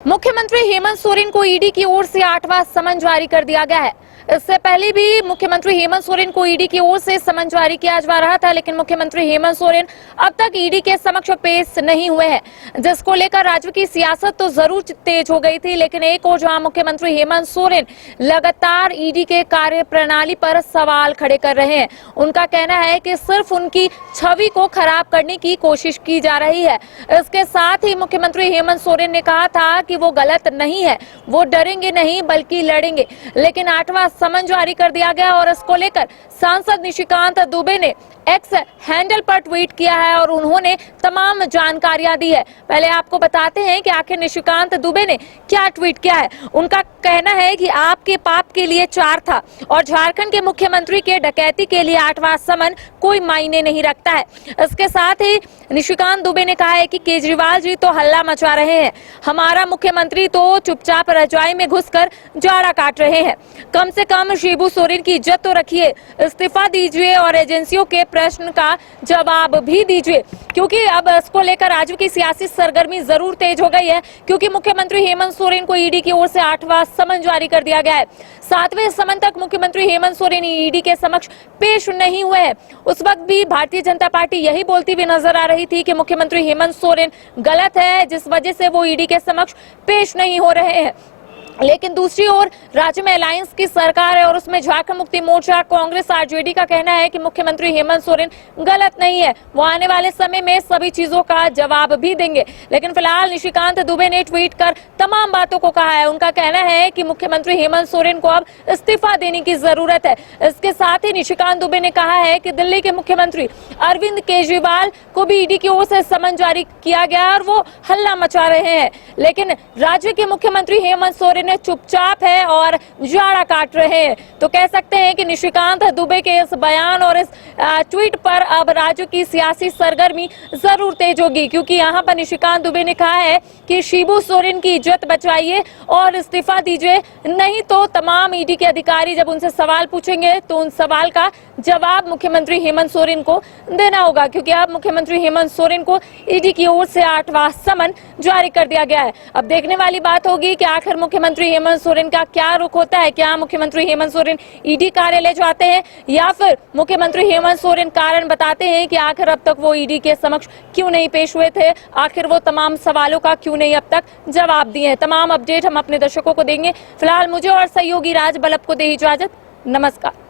मुख्यमंत्री हेमंत सोरेन को ईडी की ओर से 8वां समन जारी कर दिया गया है। इससे पहले भी मुख्यमंत्री हेमंत सोरेन को ईडी की ओर से समन जारी किया जा रहा था, लेकिन मुख्यमंत्री हेमंत सोरेन अब तक ईडी के समक्ष पेश नहीं हुए हैं, जिसको लेकर राज्य की सियासत तो जरूर तेज हो गई थी। लेकिन एक और जहां मुख्यमंत्री हेमंत सोरेन लगातार ईडी के कार्य प्रणाली पर सवाल खड़े कर रहे हैं। उनका कहना है कि सिर्फ उनकी छवि को खराब करने की कोशिश की जा रही है। इसके साथ ही मुख्यमंत्री हेमंत सोरेन ने कहा था कि वो गलत नहीं है, वो डरेंगे नहीं बल्कि लड़ेंगे। लेकिन 8वां समन जारी कर दिया गया और इसको लेकर सांसद निशिकांत दुबे ने एक्स हैंडल पर ट्वीट किया है और उन्होंने तमाम जानकारियां दी है। पहले आपको बताते हैं कि आखिर निशिकांत दुबे ने क्या ट्वीट किया है। उनका कहना है कि आपके पाप के लिए 4 था और झारखंड के मुख्यमंत्री के डकैती के लिए 8वां समन कोई मायने नहीं रखता है। इसके साथ ही निशिकांत दुबे ने कहा है कि केजरीवाल जी तो हल्ला मचा रहे हैं, हमारा मुख्यमंत्री तो चुपचाप रजाई में घुसकर जाड़ा काट रहे हैं। कम से कम शिबू सोरेन की इज्जत तो रखिए, इस्तीफा दीजिए और एजेंसियों के प्रश्न का जवाब भी दीजिए, क्योंकि अब इसको लेकर राज्य की सियासी सरगर्मी जरूर तेज हो गई है, क्योंकि मुख्यमंत्री हेमंत सोरेन को ईडी की ओर से 8वां समन जारी कर दिया गया है। 7वें समन तक मुख्यमंत्री हेमंत सोरेन ईडी के समक्ष पेश नहीं हुए हैं। उस वक्त भी भारतीय जनता पार्टी यही बोलती हुई नजर आ रही थी कि मुख्यमंत्री हेमंत सोरेन गलत है, जिस वजह से वो ईडी के समक्ष पेश नहीं हो रहे हैं। लेकिन दूसरी ओर राज्य में अलायंस की सरकार है और उसमें झारखंड मुक्ति मोर्चा, कांग्रेस, आरजेडी का कहना है कि मुख्यमंत्री हेमंत सोरेन गलत नहीं है, वो आने वाले समय में सभी चीजों का जवाब भी देंगे। लेकिन फिलहाल निशिकांत दुबे ने ट्वीट कर तमाम बातों को कहा है। उनका कहना है कि मुख्यमंत्री हेमंत सोरेन को अब इस्तीफा देने की जरूरत है। इसके साथ ही निशिकांत दुबे ने कहा है कि दिल्ली के मुख्यमंत्री अरविंद केजरीवाल को भी ईडी की ओर से समन जारी किया गया और वो हल्ला मचा रहे हैं, लेकिन राज्य के मुख्यमंत्री हेमंत सोरेन चुपचाप है और जाड़ा काट रहे हैं। तो कह सकते हैं कि निशिकांत दुबे के इस बयान और इस ट्वीट पर अब राज्य की सियासी सरगर्मी जरूर तेज होगी, क्योंकि यहां पर निशिकांत दुबे ने कहा है कि शिबू सोरेन की इज्जत बचाइए और इस्तीफा दीजिए, नहीं तो तमाम ईडी के अधिकारी जब उनसे सवाल पूछेंगे तो उन सवाल का जवाब मुख्यमंत्री हेमंत सोरेन को देना होगा, क्योंकि अब मुख्यमंत्री हेमंत सोरेन को ईडी की ओर से 8वां समन जारी कर दिया गया है। अब देखने वाली बात होगी कि आखिर मुख्यमंत्री हेमंत सोरेन का क्या रुख होता है। क्या मुख्यमंत्री हेमंत सोरेन ईडी कार्यालय जाते हैं या फिर मुख्यमंत्री हेमंत सोरेन कारण बताते हैं कि आखिर अब तक वो ईडी के समक्ष क्यों नहीं पेश हुए थे, आखिर वो तमाम सवालों का क्यों नहीं अब तक जवाब दिए हैं। तमाम अपडेट हम अपने दर्शकों को देंगे। फिलहाल मुझे और सहयोगी राज बल्लभ को दे इजाजत। नमस्कार।